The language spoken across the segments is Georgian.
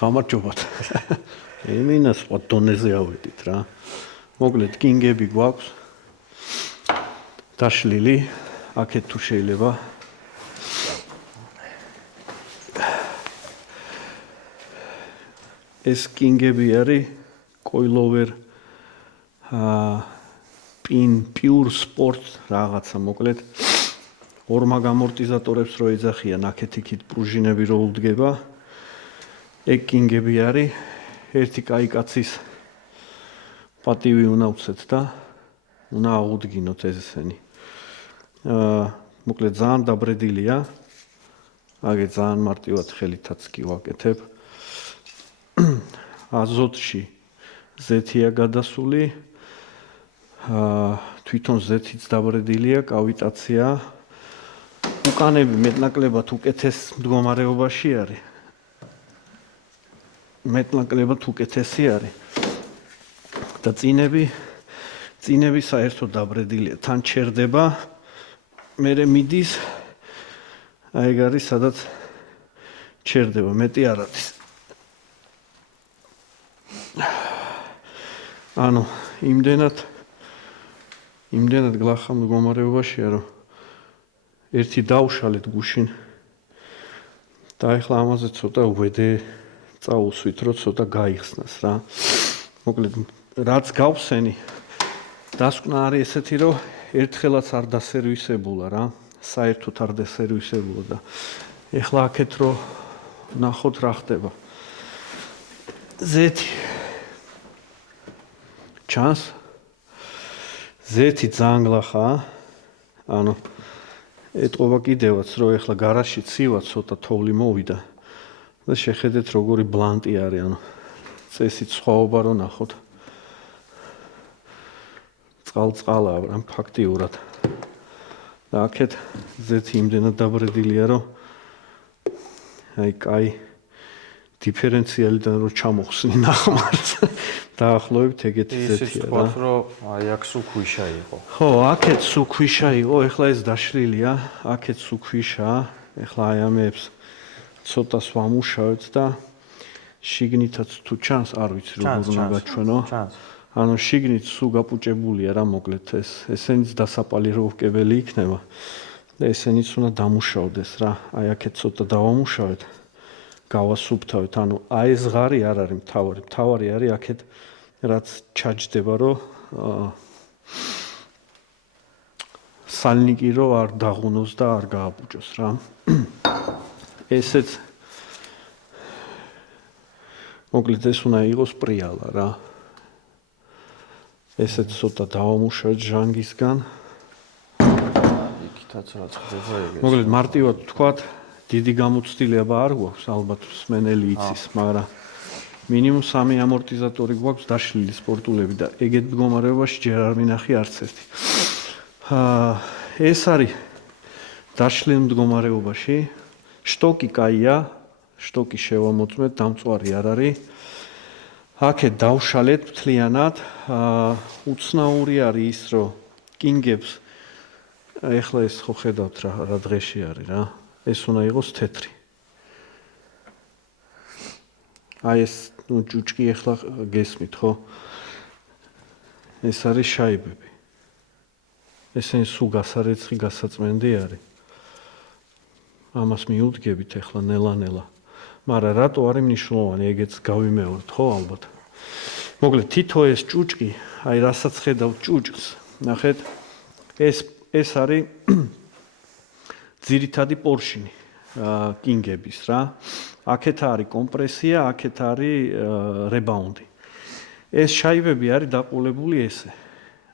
გამარჯობათ. ემინა სხვა დონეზე ავედით რა. მოკლედ კინგები გვაქვს. დაშლილი, აქეთ თუ შეიძლება. ეს კინგები არის coilover pure sport რაღაცა მოკლედ. ორმაგ ამორტიზატორებს რო ეძახიან, აქეთ-იქით პრუჟინები რო უდგება. ეგ კინგები არის. ერთი კაი კაცის პატივი უნდა უცეთ და უნდა აუდგინოთ ესენი. მოკლედ ძალიან დაბრედილია. აგე ძალიან მარტივად ხელითაც კი ვაკეთებ. აზოტში ზეთია გადასული. თვითონ ზეთიც დაბრედილია, კავიტაცია. უკანები მეტნაკლებად უკეთეს მდგომარეობაში არის. მეტნაკლებად უკეთესი არის. და წინები საერთოდ დაბრედილია. თან ჩერდება. მერე მიდის. აი ეგ არის სადაც ჩერდება, მეტი არ არის. ანუ იმდენად გლახა მდგომარეობაშია, რომ ერთი დაუშალეთ გუშინ და ეხლა ამაზე ცოტა ვედე წაუსვით, რომ ცოტა გაიხსნას რა. მოკლედ რაც გავხსენი, დასკვნა არის ესეთი, რომ ერთხელაც არ დასერვისებულა რა, საერთოდ არ დასერვისებულა და ეხლა აქეთ რომ ნახოთ რა ხდება. ზეთი ჩანს? ზეთი ძალიან გლახაა. ანუ ეტყობა კიდევაც, რომ ეხლა გარაჟში ცივა ცოტა თოვლი მოვიდა და შეხედეთ როგორი ბლანტი არის, ანუ წესით სხვაობა რო ნახოთ. წყალაა რა ფაქტიურად. და აქეთ ზეთი იმდენად დაბრედილია, რომ აი კაი დიფერენციალიდან რო ჩამოხსნი ნახმარს. დაახლოებით ეგეთი ზეთია რა. ისიც თქვათ, რომ აი აქ სუქვიშა იყო. ხო, აქეთ სუქვიშა იყო, ეხლა ეს დაშლილია, აქეთ სუქვიშაა. ეხლა აი ამებს ცოტას ვამუშავეთ და შიგნითაც თუ ჩანს, არ ვიცი როგორ უნდა გაჩვენო. ჩანს. ანუ შიგნით სულ გაპუჭებულია რა, მოკლედ ესენიც დასაპალიროებკებელი იქნება. და ესენიც უნდა დამუშავდეს რა. აი აქეთ ცოტა დავამუშავეთ. გავასუფთავეთ. ანუ აი ეს ზღარი არ არის მთავარი. მთავარი არის აქეთ რაც ჩაჯდება, რომ სალნიკი რო არ დაღუნოს და არ გააბუჭოს რა. ესეც მოკლედ ეს უნდა იყოს პრიალა რა. ესეც ცოტა დავამუშავეთ ჟანგისგან. იქითაც რაც ხდება ეგეც. მოკლედ მარტივად ვთქვათ, დიდი გამოცდილება არ გვაქვს, ალბათ მსმენელი იცის, მაგრამ მინიმუმ 3 ამორტიზატორი გვაქვს დაშლილი სპორტულები და ეგეთ მდგომარეობაში ჯერ არ მინახი არც ერთი. ეს არის დაშლილ მდგომარეობაში. შტოკი კაია, შტოკი შევამოწმეთ, დამწვარი არ არის. აქეთ დავშალეთ მთლიანად. უცნაური არის ის, რომ კინგებს ეხლა ეს ხო ხედავთ რა დღეში არის რა. ეს უნდა იყოს თეთრი. აი ეს ჭუჭკი ეხლა გესმით ხო? ეს არის შაიბები. ესენი სულ გასარეცხი გასაწმენდი არის. ამას მიუდგებით ეხლა ნელა-ნელა. მაგრამ რატო არის მნიშვნელოვანი, ეგეც გავიმეორეთ ხო ალბათ. მოკლედ თითო ეს ჭუჭკი, აი რასაც ხედავთ ჭუჭკს, ნახეთ, ეს არის ძირითადი პორშინი კინგების რა. აქეთ არის კომპრესია, აქეთ არის რებაუნდი. ეს შაიბები არის დაყოლებული ესე.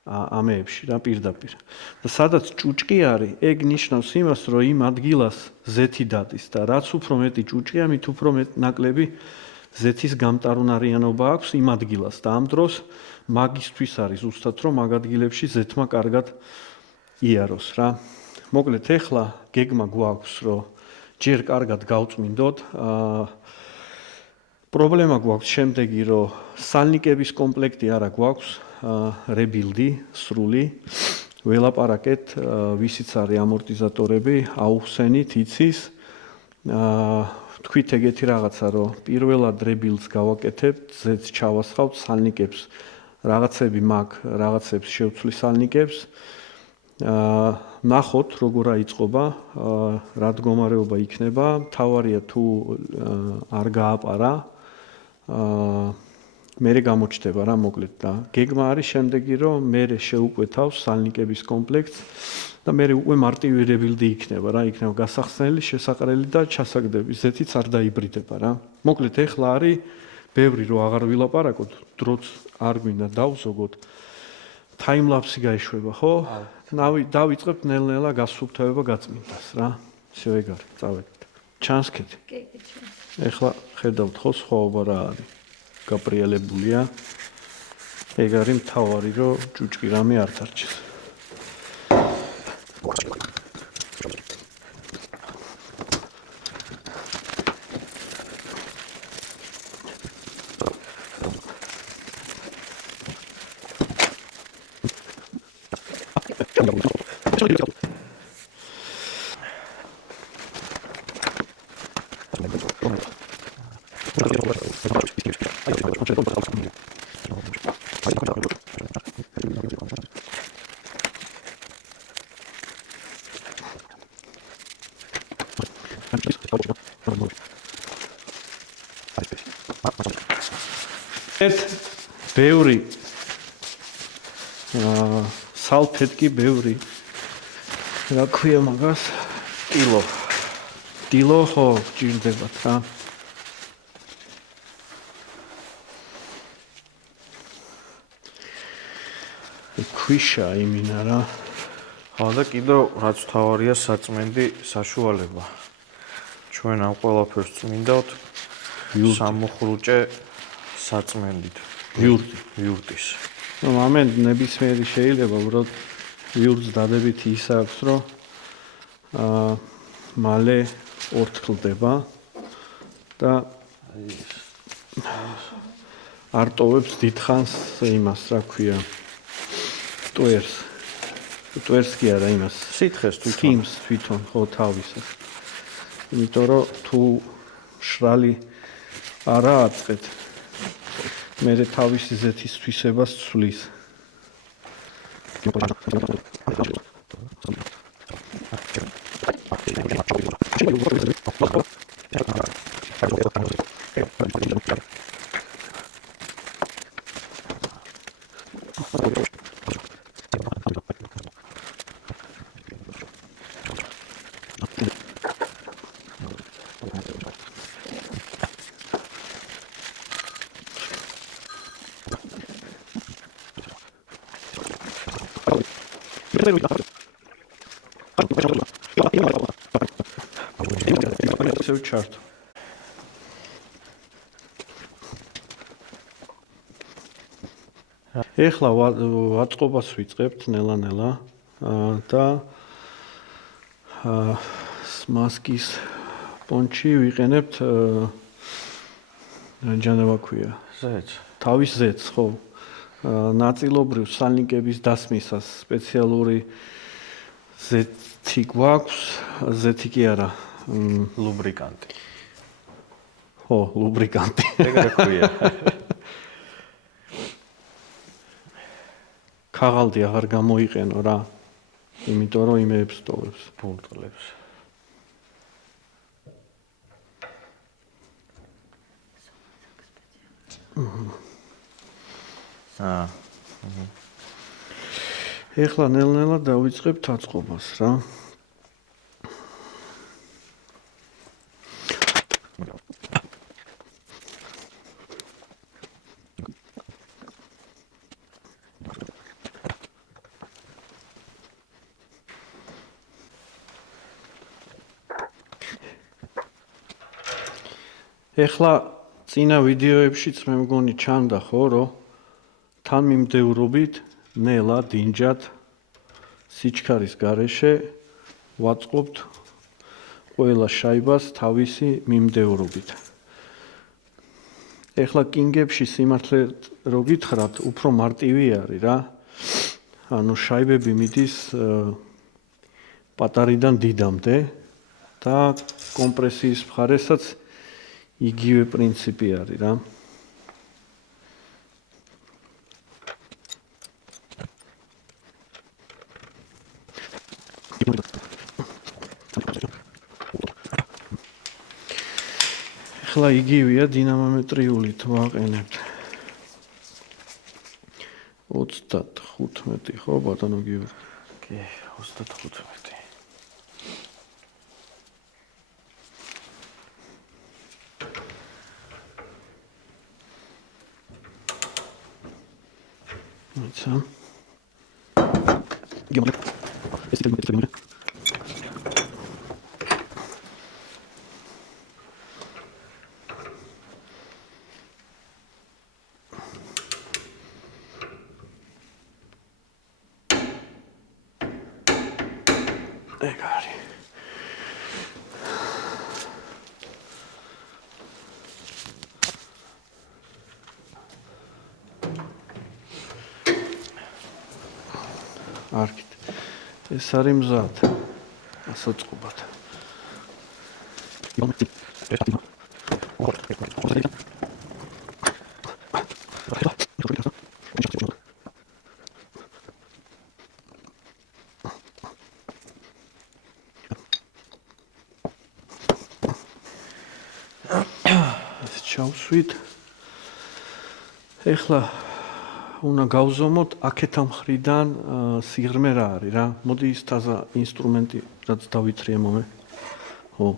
ამეებში რა პირდაპირ. და სადაც ჭუჭკი არის, ეგ ნიშნავს იმას, რომ იმ ადგილას ზეთი დადის და რაც უფრო მეტი ჭუჭკია, მით უფრო ნაკლები ზეთის გამტარუნარიანობა აქვს იმ ადგილას და ამ დროს მაგისთვის არის ზუსტად რომ მაგ ადგილებში ზეთმა კარგად იაროს რა. მოკლედ ეხლა გეგმა გვაქვს, რომ ჯერ კარგად გავწმინდოთ. პრობლემა გვაქვს შემდეგი, რომ სალნიკების კომპლექტი არა გვაქვს, რებილდი, სრული. ველაპარაკეთ, ვისიც არის ამორტიზატორები, აუხსენით, იცის. თქვით ეგეთი რაღაცა, რომ პირველად რებილს გავაკეთებთ, ზეც ჩავასხავთ სალნიკებს, რაღაცები მაქვს, რაღაცებს შევცვლი სალნიკებს. ნახოთ, როგორ აიწყობა, რა მდგომარეობა იქნება, თავარია თუ არ გააპარა. მერე გამოჩდება რა მოკლედ და გეგმა არის შემდეგი რომ მერე შეუკვეთავს სალნიკების კომპლექტს და მერე უკვე მარტივი რებილდი იქნება რა იქნება გასახსნელი შესაყრელი და ჩასაგდები ზეთიც არ დაიბრიდება რა მოკლედ ეხლა არის ბევრი რომ აღარ ვილაპარაკოთ დროც არ გვინდა დავზოგოთ ტაიმლაპსი გაიშვება ხო დავიწყებთ ნელ-ნელა გასუფთავება გაწმინდას რა ისე ეგ არის წავედით ჩანსკეთი კი ეხლა ხედავთ ხო სხვაობა რა არის გაბრიალებულია. ეგ არის მთავარი, რომ ჭუჭკი რამე არ დარჩეს. ბევრი სალფეტკი ბევრი რა ქვია მაგას ტილო ხო გჭირდებათ რა ქვიშა იმინა რა ხო და კიდევ რაც თავარია საწმენდი საშუალება ჩვენ ამ ყველაფერს წმინდავთ სამუხრუჭე საწმენდით ვიურტის რომ ამენ ნებისმიერი შეიძლება უბრალოდ ვიურტს დადებითი ის აქვს რომ მალე ორთქლდება და არ ტოვებს დიდხანს იმას რა ქვია ტვერს კი არა იმას სითხეს თვითონ ხო თავისას იმიტომ რომ თუ შრალი არა აწყეთ მერე თავისი ზეთის თვისებას ცვლის ჩარტო ეხლა ვაწყობას ვიწყებთ ნელა-ნელა და მასკის პონჩი ვიყენებთ ჯანევა ქვია ზეც თავის ზეც ხო ნაწილობრივ სალნიკების დასმისას სპეციალური ზეთი გვაქვს ზეთი კი არა ლუბრიკანტი ხო ლუბრიკანტი ეგრე ქვია ქაღალდი აღარ გამოიყენო რა იმიტომ რომ იმეებს ტოვებს ბურტლებს ეხლა ნელ-ნელა დავიწყებთ აწყობას რა ეხლა წინა ვიდეოებშიც მე მგონი ჩანდა ხო რომ თან მიმდევრობით ნელა დინჯად სიჩქარის გარეშე ვაწყობთ ყველა შაიბას თავისი მიმდევრობით ეხლა კინგებში სიმართლე რო გითხრათ უფრო მარტივი არის რა ანუ შაიბები მიდის პატარიდან დიდამდე და კომპრესიის მხარესაც იგივე პრინციპი არის რა. ახლა იგივეა დინამომეტრიულით ვაყენებთ. 35 ხო ბატონო გიორგი? კი, 35. Aça. Gel. Esitelim. Egari. Arkit. ეს არის მზად. ასოწყობად. ეს ჩავსვით. ეხლა უნდა გავზომოთ აქეთა მხრიდან სიღრმე რა არის რა. მოდი ის თაზა ინსტრუმენტი რაც დავითრიე მომე. ხო.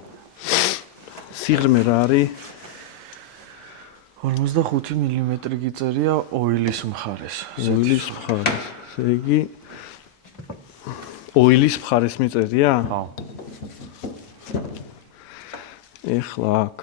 სიღრმე რა არის? 45 მმ გიწერია ოილის მხარეს. ოილის მხარეს. ესე იგი ოილის მხარეს მიწერია? ხო. ეხლა აქ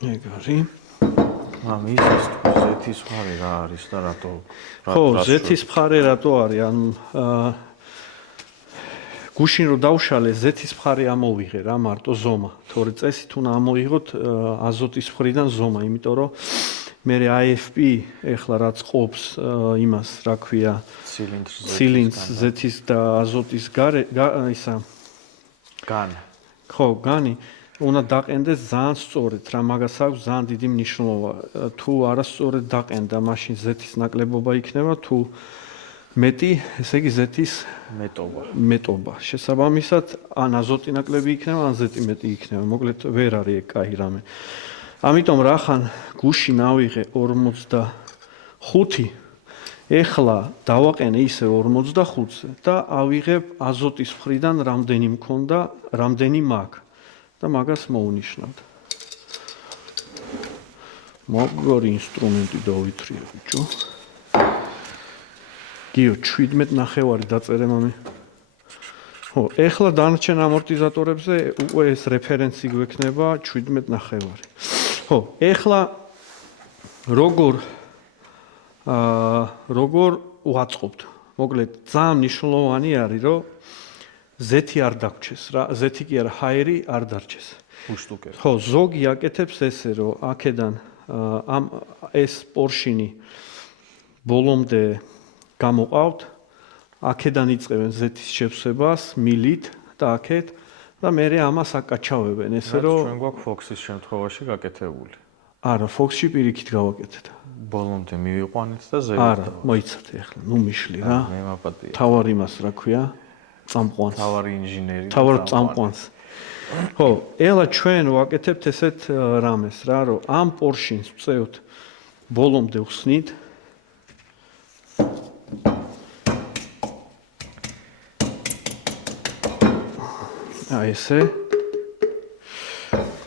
ეგარი. მამის ზეთის მხარე რა არის და რატო? ხო, ზეთის მხარე რატო არის? ანუ გუშინ რო დავშალე ზეთის მხარე ამოვიღე რა მარტო ზომა. თორე წესით უნდა ამოიღოთ აზოტის მხრიდან ზომა, იმიტომ რომ მე AFP ეხლა რაც ყოფს იმას, რა ქვია, ცილინდრს ზეთის და აზოტის გარე ისა განი. ხო, განი უნდა დაყენდეს ძალიან სწორედ რა, მაგას აქვს ძალიან დიდი მნიშვნელობა. თუ არასწორად დაყენდა, მაშინ ზეთის ნაკლებობა იქნება, თუ მეტი, ესე იგი ზეთის მეტობა. შესაბამისად, ან აზოტი ნაკლები იქნება, ან ზეთი მეტი იქნება. მოკლედ ვერ არის ეგ კაი რამე. ამიტომ რახან გუშინ ავიღე 45, ეხლა დავაყენე ისე 45-ზე და ავიღებ აზოტის მხრიდან რამდენი მქონდა, რამდენი მაქვს. და მაგას მოვნიშნავთ. მაგარი ინსტრუმენტი დავითრია ბიჭო. გიო 17.5 დაწერე მომი. ხო, ეხლა დანარჩენ ამორტიზატორებზე უკვე ეს რეფერენსი გვექნება 17.5. ხო, ეხლა როგორ ვაწყობთ? მოკლედ ძალიან მნიშვნელოვანი არის, რომ ზეთი არ დაგჩეს რა, ზეთი კი არა, ჰაერი არ დარჩეს. უშტუკე. ხო, ზოგი აკეთებს ესე, რომ აქედან ამ ეს პორშინი ბოლომდე გამოყავთ, აქედან იწყებენ ზეთის შევსებას მილით და აქეთ და მერე ამას აკაჩავებენ, ესე რომ ჩვენ გვაქვს ფოქსის შემთხვევაში გაკეთებული. არა, ფოქსში პირიქით გავაკეთეთ. ბოლომდე მივიყვანეთ და ზევით. არა, მოიცათ ეხლა, ნუ მიშლი რა. მე მაპატია. თავარ იმას რა ქვია? წამყვანს. თავარი ინჟინერი. თავარ წამყვანს. ხო, ეხლა ჩვენ ვაკეთებთ ესეთ რამეს რა, რომ ამ პორშინს ვწევთ ბოლომდე ვხსნით. აი ესე.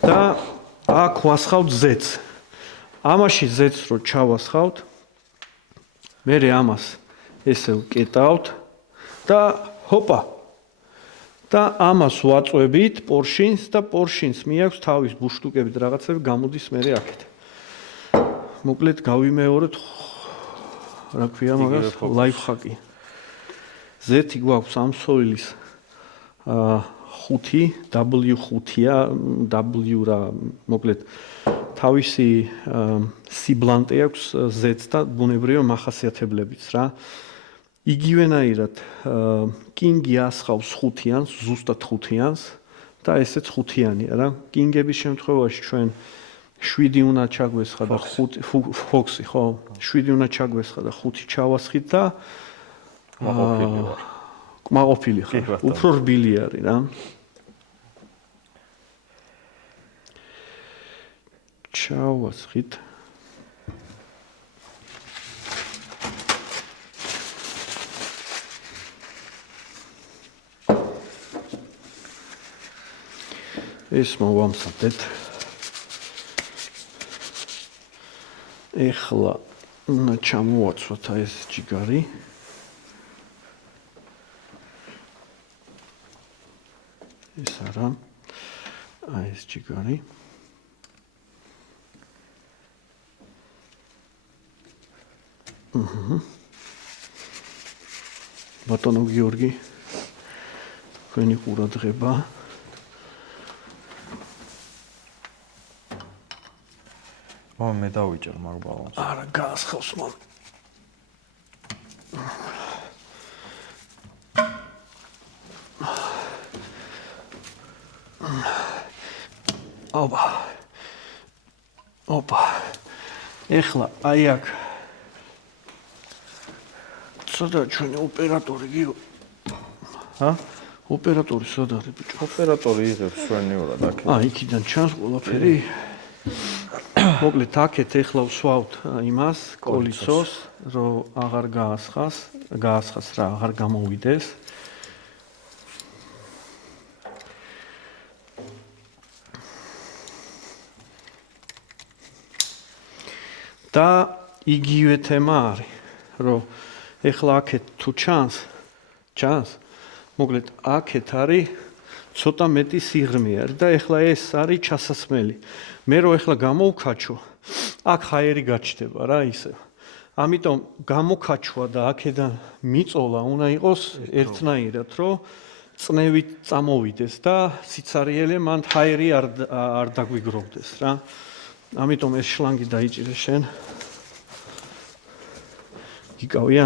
და აქ ვასხავთ ზეთს. ამაში ზეთს რო ჩავასხავთ, მერე ამას ესე ვკეტავთ და ჰოპა და ამას ვაწვევით პორშინს და პორშინს მიაქვს თავის რა ქვია მაგას? ლაიფჰაკი. Z გვაქვს ამ სოილის 5 W5-ია, W რა, მოკლედ თავისი სიბლანტე აქვს Z-ს და ბუნებრივი მახასიათებლებიც რა. იგივენაირად კინგი ასხავს 5-იანს, ზუსტად 5-იანს და ესეც 5-იანია რა. კინგების შემთხვევაში ჩვენ 7 უნდა ჩაგვესხა და 5 ფოქსი, ხო? 7 უნდა ჩაგვესხა და 5 ჩავასხით და კმაყოფილი ხარ. უფრო რბილი არის რა. ჩავასხით. ეს მოვამზადეთ. ეხლა უნდა ჩამოვაცვათ აი ეს ჯიგარი. ეს არა. აი ეს ჯიგარი. ბატონო გიორგი, თქვენი ყურადღება. მე დავიჭერ მაგ ბალანს. არა, გაასხავს მომ. ოპა. ეხლა აი აქ ცოტა ჩვენი ოპერატორი გიო. ოპერატორი სად არის ბიჭო? ოპერატორი იღებს შვენიურად აქ. იქიდან ჩანს ყველაფერი. მოკლედ აქეთ ეხლა ვსვავთ იმას, კოლიცოს, რომ აღარ გაასხას რა, აღარ გამოვიდეს. და იგივე თემა არის, რომ ეხლა აქეთ თუ ჩანს, მოკლედ აქეთ არის ცოტა მეტი სიღრმე არის და ეხლა ეს არის ჩასასმელი. მე რო ეხლა გამოვქაჩო, აქ ჰაერი გაჩნდება რა ისე. ამიტომ გამოვქაჩვა და აქედან მიწოლა უნდა იყოს ერთნაირად, რომ წნევით წამოვიდეს და სიცარიელე მან ჰაერი არ დაგვიგროვდეს რა. ამიტომ ეს შლანგი დაიჭირე შენ. გიკავია?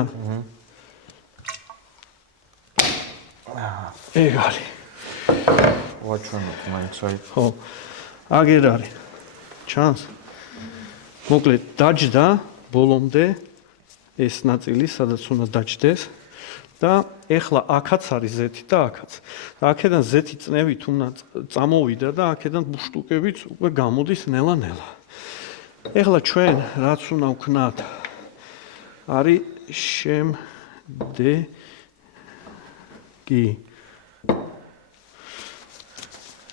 ეგ არის. ვაჩვენოთ მაინც აი. ხო. აგერ არის. ჩანს? მოკლედ დაჯდა ბოლომდე ეს ნაწილი, სადაც უნდა დაჯდეს და ეხლა აქაც არის Z და აქაც. აქედან Z წნევით უნდა წამოვიდა და აქედან ბუშტუკებიც უკვე გამოდის ნელა-ნელა. ეხლა ჩვენ რაც უნდა ვქნათ არის შემდეგი.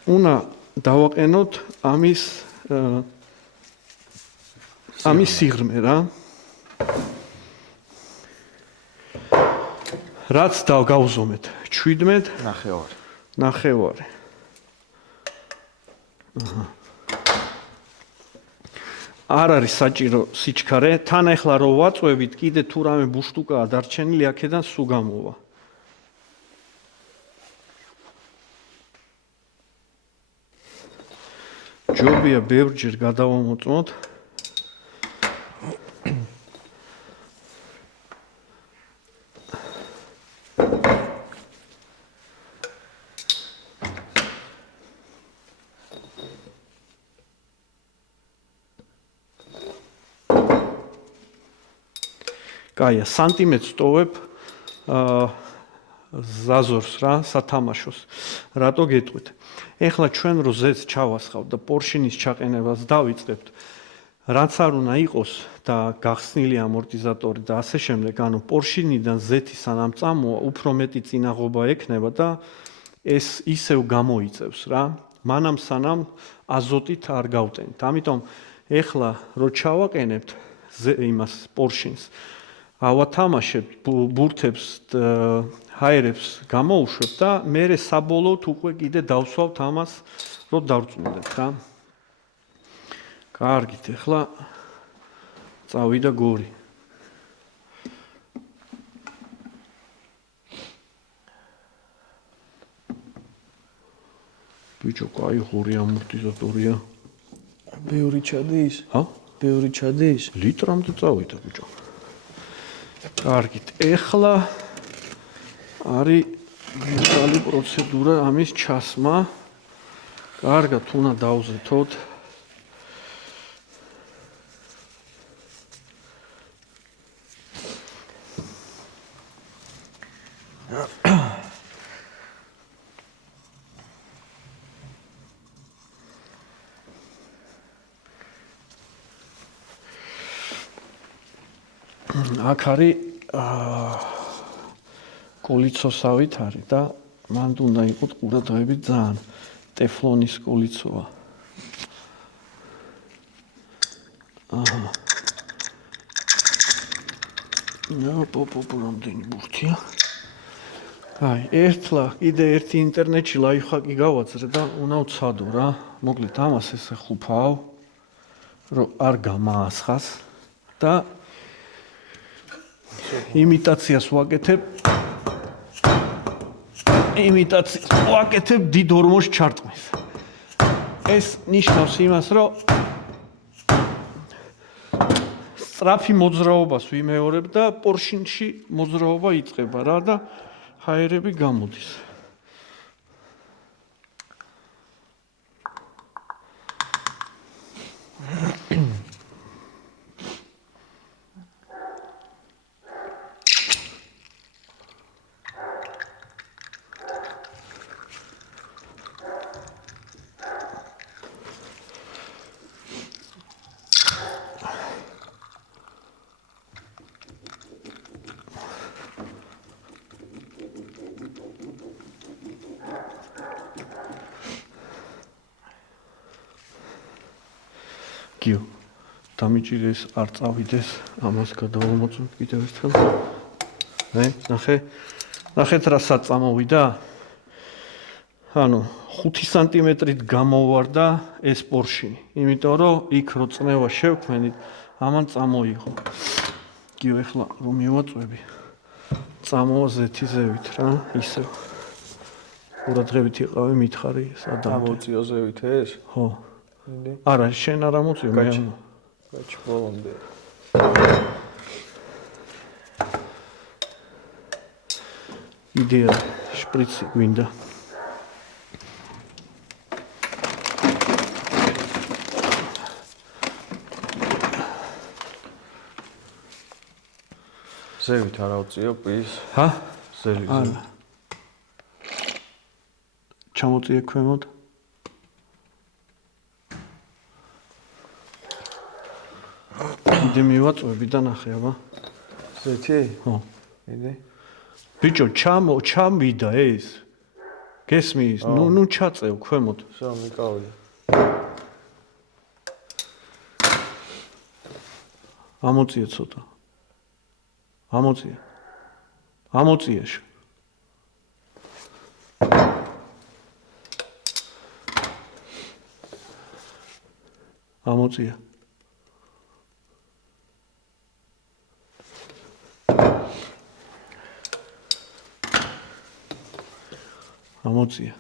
უნდა დავაყენოთ ამის სიღრმე რა. რაც გავზომეთ 17 ნახევარი. არ არის საჭირო სიჩქარე, თან ახლა რო ვაწვევით, კიდე თუ რამე ბუშტუკაა დარჩენილი, აქედან სულ გამოვა. ჯობია ბევრჯერ გადავამოწმოთ. კაია, სანტიმეტრს ტოვებ ზაზორს რა, სათამაშოს. რატო გეტყვით? ეხლა ჩვენ რო Z-ს ჩავასხავთ და პორშინის ჩაყენებას დავიწყებთ, რაც არ უნდა იყოს და გახსნილი ამორტიზატორი და ასე შემდეგ, ანუ პორშინიდან Z-ი სანამ წამოვა, უფრო მეტი წინაღობა ექნება და ეს ისევ გამოიწევს რა. მანამ სანამ აზოტით არ გავტენთ. ამიტომ ეხლა რო ჩავაყენებთ იმას პორშინს, ავათამაშებთ ბურთებს, ჰაერებს გამოუშვებთ და მერე საბოლოოდ უკვე კიდე დავსვავთ ამას, რომ დავწუნდებთ რა. კარგით, ეხლა წავიდა გორი. ბიჭო, კაი ღორი ამორტიზატორია. ბევრი ჩადის? ჰა? ბევრი ჩადის? ლიტრამდე წავიდა ბიჭო. კარგით, ეხლა არის ბრუტალი პროცედურა ამის ჩასმა. კარგად უნდა დავზეთოთ. აქ არის კოლიცოსავით არის და მან უნდა იყოს ყურადღებით ძალიან ტეფლონის კოლიცოა. აჰა. რამდენი ბურთია? აი, ერთლა კიდე ერთი ინტერნეტში ლაიფჰაკი გავაძრე და უნდა ვცადო რა. მოკლედ ამას ესე ხუფავ, რომ არ გამაასხას და იმიტაციას ვაკეთებ დიდ ორმოშ ჩარტყმის. ეს ნიშნავს იმას, რომ სწრაფი მოძრაობას ვიმეორებ და პორშინში მოძრაობა იწყება რა და ჰაერები გამოდის. გიო, დამიჭირეს არ წავიდეს, ამას გადავამოწმებ კიდევ ერთხელ. ნახეთ რა საწამოვიდა? ანუ 5 სანტიმეტრით გამოვარდა ეს პორშინი, იმიტომ რომ იქ რო წნევა შევქმენით, ამან წამოიღო. გიო, ეხლა რომ მივაწვევი, წამოვა ზეთი ზევით რა, ისევ. ყურადღებით იყავი, მითხარი ეს ადამიანი. ამოწიო ზევით ეს? ხო. არა, შენ არ ამოწიო, მე ამ. გაჩ ბოლომდე. იდეა შპრიცი გვინდა. ზევით არ ავწიო პის? ჰა? ზელი. არა. ჩამოწიე ქვემოთ. კიდე მივაწვევი და ნახე, აბა. ზეთი? ხო. იდე. ბიჭო, ჩამვიდა ეს. გესმის? ნუ ჩაწევ ქვემოთ. შო, მიკავი. ამოწიე ცოტა. ამოწიე. ამოწიე. ამოწიე.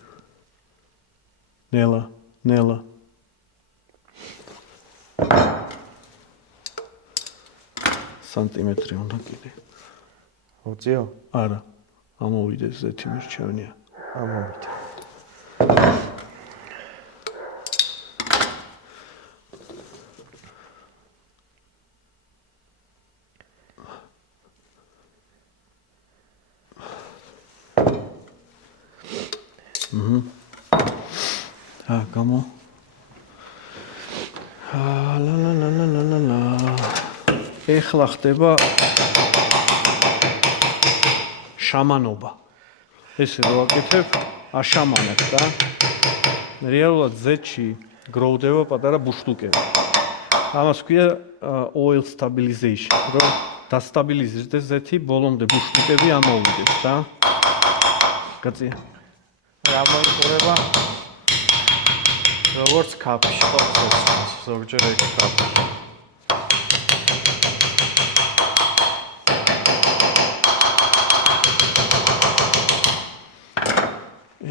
ნელა. სანტიმეტრი უნდა კიდე. ავწიო? არა. ამოვიდეს ზეთი მირჩევნია. ამოვიდა. გამო. ეხლა ხდება შამანობა. ესე რო ვაკეთებ, აშამანებ და რეალურად ზეთში გროვდება პატარა ბუშტუკები. ამას ქვია oil stabilization, რომ დასტაბილიზირდეს ზეთი, ბოლომდე ბუშტუკები ამოვიდეს და გაწია. რა მოიყურება? როგორც კაფეში ყოფს, ზოგჯერ ეგ კაფეში.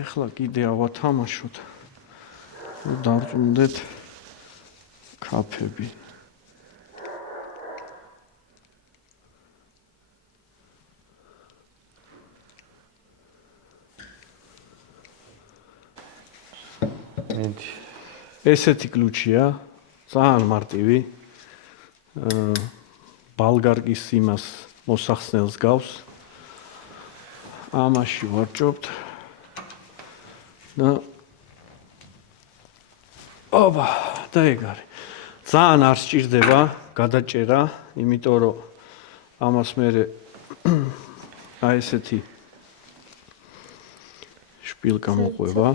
ეხლა კიდე ავათამაშოთ. დავწუნდეთ კაფები. ესეთი ключია, ძალიან მარტივი. ბალგარკის იმას მოსახსნელს გავს. ამაში ვარჭობთ. და ოპა, და ეგ არის. ძალიან არ სჭირდება გადაჭერა, იმიტომ რომ ამას მე აი ესეთი შპილკა მოყვება.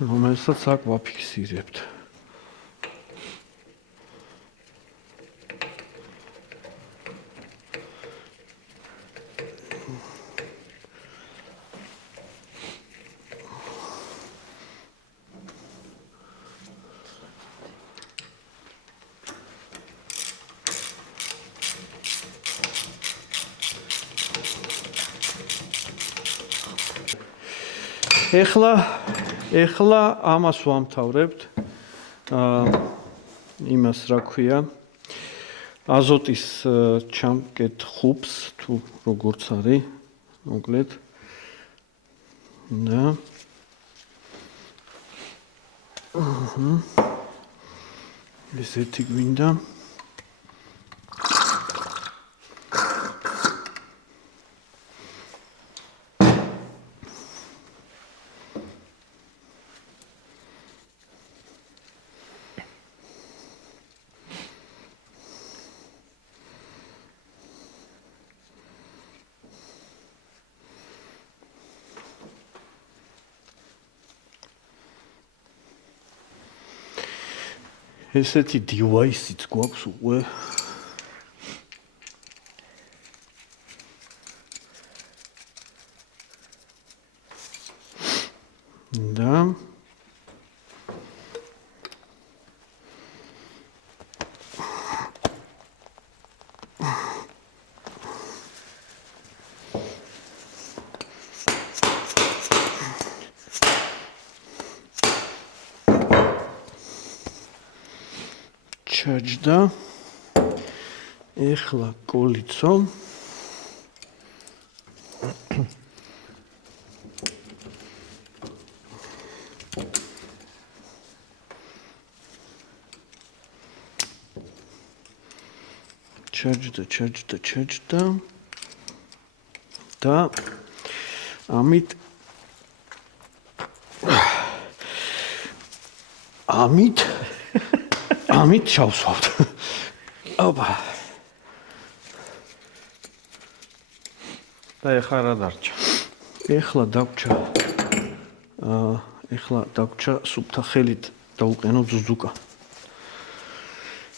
რომელსაც აქ ვაფიქსირებთ. ეხლა ამას ვამთავრებთ. იმას რა ქვია? აზოტის ჩამკეთ ხუბს თუ როგორც არის, მოკლედ. და ესეთი გვინდა. ესეთი დივაისიც გვაქვს უკვე. და ჩაჯდა. ეხლა კოლიცო. ჩაჯდა. და ამით ჩავსვავთ. ოპა. და ეხლა რა დარჩა? ეხლა დაგვრჩა სუფთა ხელით დაუყენო ზუზუკა.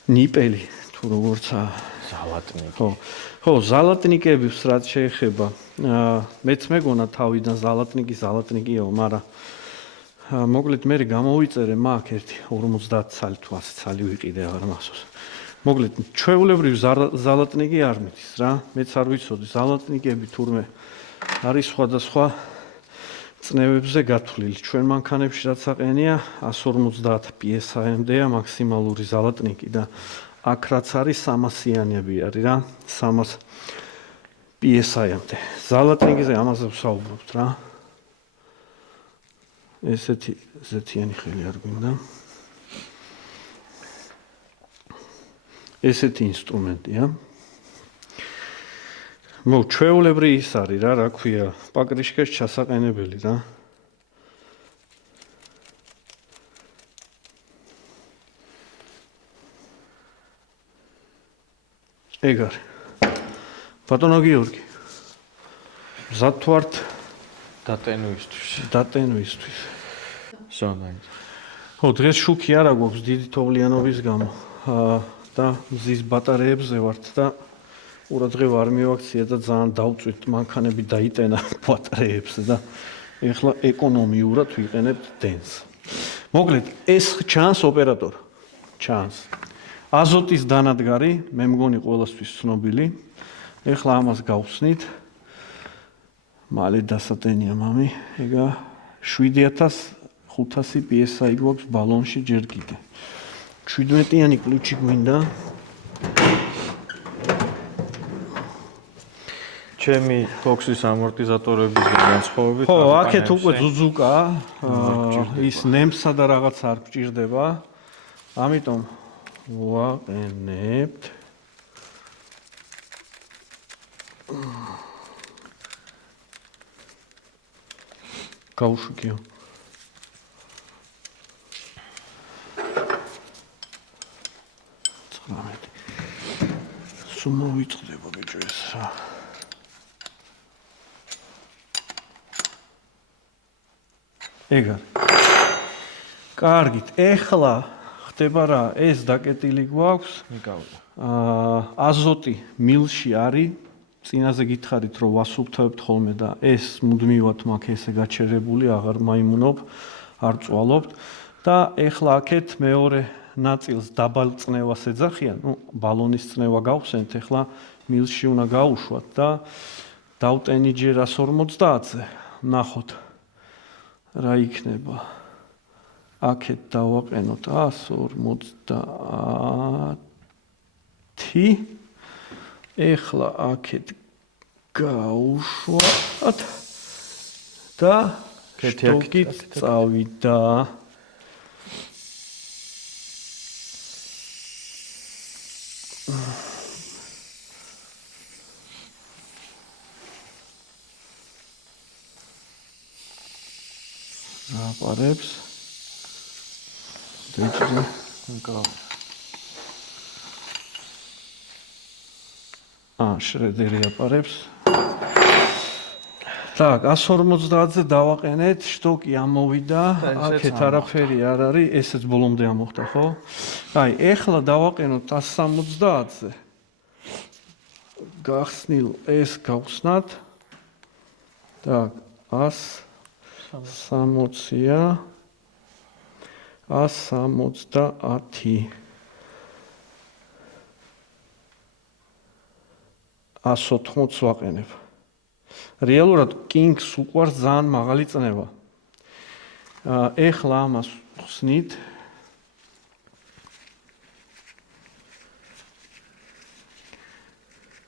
ნიპელი თუ როგორცა ზალატნიკი. ხო, ზალატნიკების რაც შეეხება, მეც მეგონა თავიდან ზალატნიკიო, მაგრამ მოკლედ მე გამოვიწერე მაგ ერთი 50 ცალი თუ 100 ცალი ვიყიდე აღარ მახსოვს. მოკლედ ჩვეულებრივ ზალატნიკი არ მითის რა, მეც არ ვიცოდი ზალატნიკები თურმე არის სხვადასხვა წნევებზე გათვლილი. ჩვენ მანქანებში რაც აყენია 150 PSI-მდეა მაქსიმალური ზალატნიკი და აქ რაც არის 300-იანები არის რა, 300 PSI-მდე. ზალატნიკიზე ამაზე ვსაუბრობთ რა. ესეთი ზეთიანი ხელი არ გვინდა. ესეთი ინსტრუმენტია. ჩვეულებრივ ის არის რა ქვია, პაკრიშკას ჩასაყენებელი რა. ეგ არის. ბატონო გიორგი. მზად ვართ დატენვისთვის. ზონაი. ხო, დღეს შუქი არა გვაქვს დიდი თოვლიანობის გამო. და მზის ბატარეებზე ვართ და ყურადღება არ მივაქცია და ძალიან დავწვით მანქანები დაიტენა ბატარეებზე და ეხლა ეკონომიურად ვიყენებთ დენს. მოკლედ ეს ჩანს ოპერატორ. ჩანს. აზოტის დანადგარი, მე მგონი ყველასთვის ცნობილი. ეხლა ამას გავხსნით. მალე დასატენია მამი, ეგა 7500 PSI გვაქვს ბალონში ჯერ კიდე. 17-იანი ключი გვინდა. ჩემი ტოქსის ამორტიზატორების განსხვავებით. ხო, აქეთ უკვე ზუზუკა, ის ნემსა და რაღაც არ გჭირდება. ამიტომ ვაყენებთ გავუშვიკიო. სულ მოვიწყდება ბიჭო ეს რა. ეგარ. კარგით, ეხლა ხდება რა, ეს დაკეტილი გვაქვს. მიგავდა. აზოტი მილში არის. წინაზე გითხარით რომ ვასუფთავებთ ხოლმე და ეს მუდმივად მაქვს ესე გაჩერებული, აღარ მაიმუნობ, არ წვალობთ და ეხლა აქეთ მეორე ნაწილს დაბალ წნევას ეძახიან, ბალონის წნევა გავხსენთ, ეხლა მილში უნდა გაუშვათ და დავტენი ჯერ 150-ზე, ნახოთ რა იქნება. აქეთ დავაყენოთ 150. ეხლა აქეთ გაუშვათ და შტოკით წავიდა. აპარებს დაიჭირე მიკროფონი. შრედერი აპარებს. Так, 150-ზე დავაყენეთ, შტოკი ამოვიდა, აქეთ არაფერი არ არის, ესეც ბოლომდე ამოხდა, ხო? აი, ეხლა დავაყენოთ 170-ზე. გახსნილ ეს გავხსნათ. Так, 160-ია. 170. 180 ვაყენებ. რეალურად კინგს უყვარს ძალიან მაღალი წნევა. ეხლა ამას ხსნით.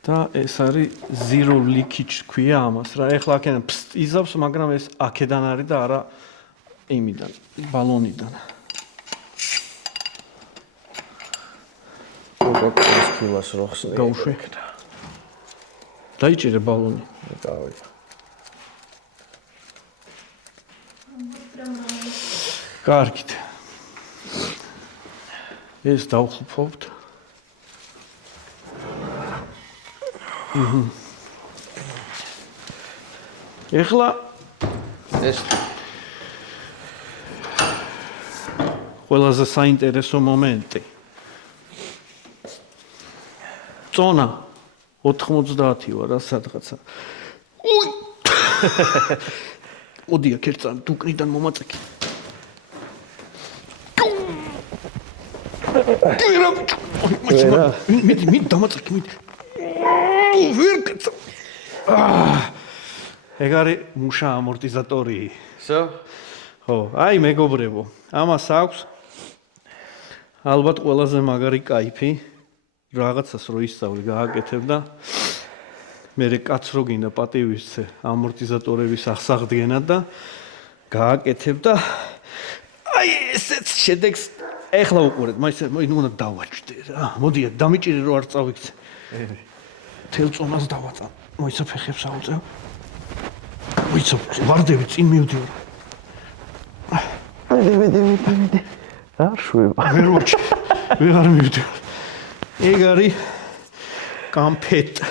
და ეს არის zero leakage ქვია ამას რა. ეხლა აქედან იზავს, მაგრამ ეს აქედან არის და არა იმიდან, ბალონიდან. კოკოს ფილას რო ხსნი. გავუშვი. დაიჭირე ბალონი. დავიდა. კარგით. ეს დავხუფავთ. ეხლა ეს ყველაზე საინტერესო მომენტი. წონა 90 ვარ რა სადღაცა. უი! ოდი აქ ერთად დუკნიდან მომაწექი. მიდი დამაწექი მიდი. ვერ კეცა. ეგ არის მუშა ამორტიზატორი. სო? ხო, აი მეგობრებო, ამას აქვს ალბათ ყველაზე მაგარი кайფი. რაღაცას რო ისწავლი, გააკეთებ და მერე კაც რო გინდა პატივისცე ამორტიზატორების აღსაღდგენა და გააკეთებ და აი ესეც შედეგს ეხლა უყურეთ, მაინც უნდა დავაჭდე რა. მოდია დამიჭირე რო არ წავიქცე. თელ წონას დავაწან. მოიცა ფეხებს აუწევ. მოიცა ვარდები წინ მივდივარ. მიდი. არ შვება. ვერ ვაჭი. ვერ არ მივდივარ. ეგ არის კამფეტ.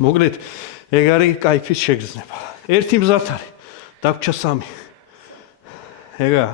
მოგლეთ, ეგ არის кайფის შეგრძნება. ერთი მზად არის, დაგვრჩა 3. ეგა